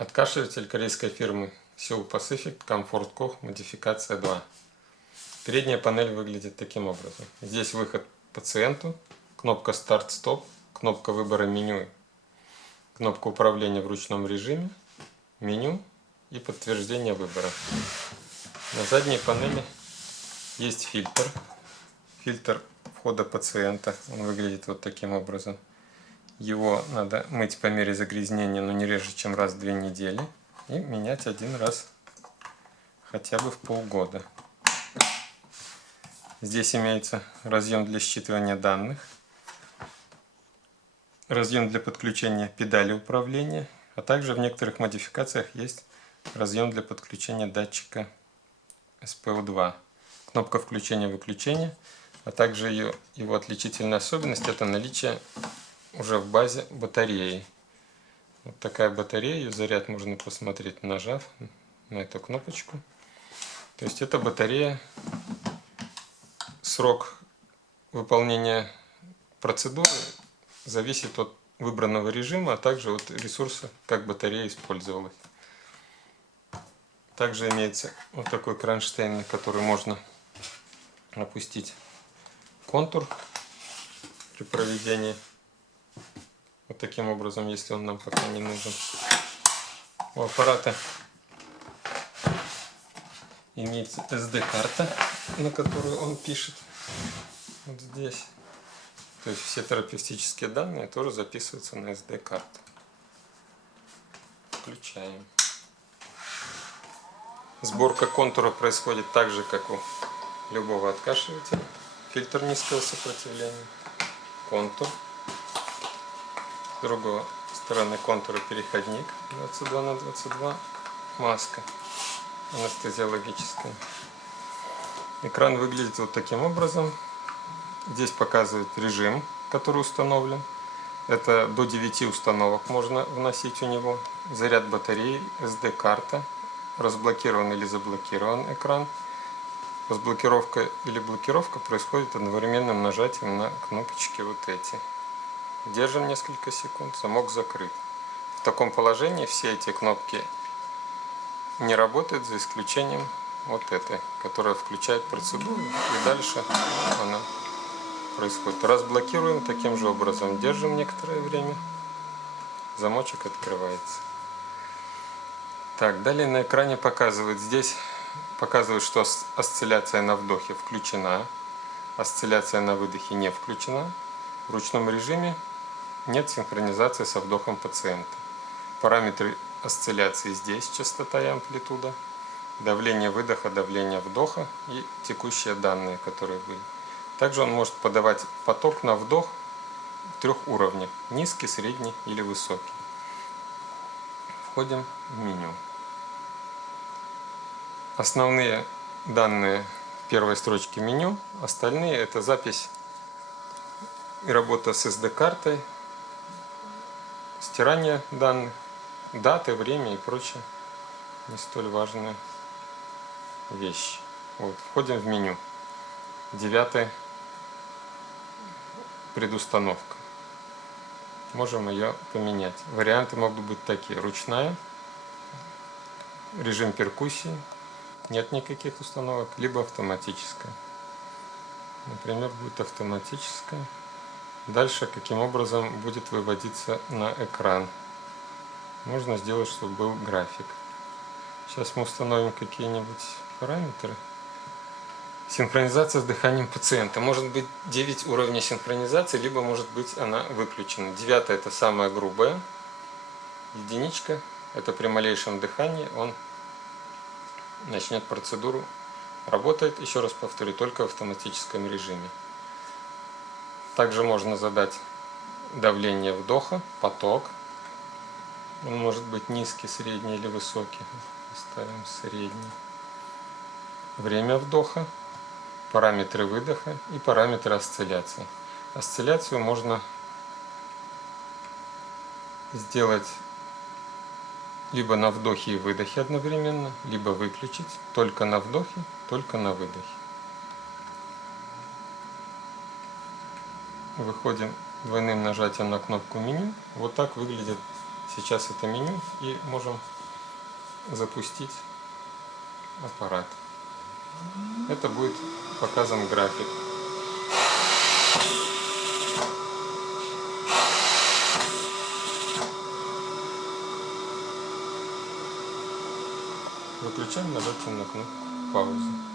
Откашливатель корейской фирмы Seoul Pacific Comfort Koch модификация 2. Передняя панель выглядит таким образом. Здесь выход пациенту, кнопка старт-стоп, кнопка выбора меню, кнопка управления в ручном режиме, меню и подтверждение выбора. На задней панели есть фильтр. Фильтр входа пациента. Он выглядит вот таким образом. Его надо мыть по мере загрязнения, но не реже, чем раз в 2 недели. И менять один раз хотя бы в полгода. Здесь имеется разъем для считывания данных, разъем для подключения педали управления, а также в некоторых модификациях есть разъем для подключения датчика SPO2. Кнопка включения-выключения, а также его отличительная особенность — это наличие уже в базе батареи. Вот такая батарея, ее заряд можно посмотреть, нажав на эту кнопочку. То есть это батарея, срок выполнения процедуры зависит от выбранного режима, а также от ресурса, как батарея использовалась. Также имеется вот такой кронштейн, на который можно опустить контур при проведении. Вот таким образом, если он нам пока не нужен. У аппарата имеется SD-карта, на которую он пишет. Вот здесь. То есть все терапевтические данные тоже записываются на SD-карту. Включаем. Сборка контура происходит так же, как у любого откашливателя. Фильтр низкого сопротивления, контур. С другой стороны контура переходник 22×22, маска анестезиологическая. Экран выглядит вот таким образом. Здесь показывает режим, который установлен. Это до 9 установок можно вносить у него. Заряд батареи, SD-карта, разблокирован или заблокирован экран. Разблокировка или блокировка происходит одновременным нажатием на кнопочки вот эти. Держим несколько секунд, замок закрыт. В таком положении все эти кнопки не работают, за исключением вот этой, которая включает процедуру, и дальше она происходит. Разблокируем таким же образом, держим некоторое время, замочек открывается. Так, далее на экране показывает, здесь показывает, что осцилляция на вдохе включена, осцилляция на выдохе не включена. В ручном режиме нет синхронизации со вдохом пациента. Параметры осцилляции здесь: частота и амплитуда, давление выдоха, давление вдоха и текущие данные, которые были. Также он может подавать поток на вдох в 3 уровнях: низкий, средний или высокий. Входим в меню. Основные данные в первой строчке меню, остальные — это запись и работа с SD-картой, стирание данных, даты, время и прочее не столь важные вещи. Вот, входим в меню. 9 предустановка. Можем ее поменять. Варианты могут быть такие: ручная, режим перкуссии, нет никаких установок, либо автоматическая. Например, будет автоматическая. Дальше каким образом будет выводиться на экран. Можно сделать, чтобы был график. Сейчас мы установим какие-нибудь параметры. Синхронизация с дыханием пациента. Может быть 9 уровней синхронизации, либо может быть она выключена. 9 — это самая грубая. Единичка — это при малейшем дыхании он начнет процедуру. Работает, еще раз повторю, только в автоматическом режиме. Также можно задать давление вдоха, поток. Он может быть низкий, средний или высокий. Ставим средний. Время вдоха, параметры выдоха и параметры осцилляции. Осцилляцию можно сделать либо на вдохе и выдохе одновременно, либо выключить только на вдохе, только на выдохе. Выходим двойным нажатием на кнопку меню. Вот так выглядит сейчас это меню и можем запустить аппарат. Это будет показан график. Выключаем нажатием на кнопку паузы.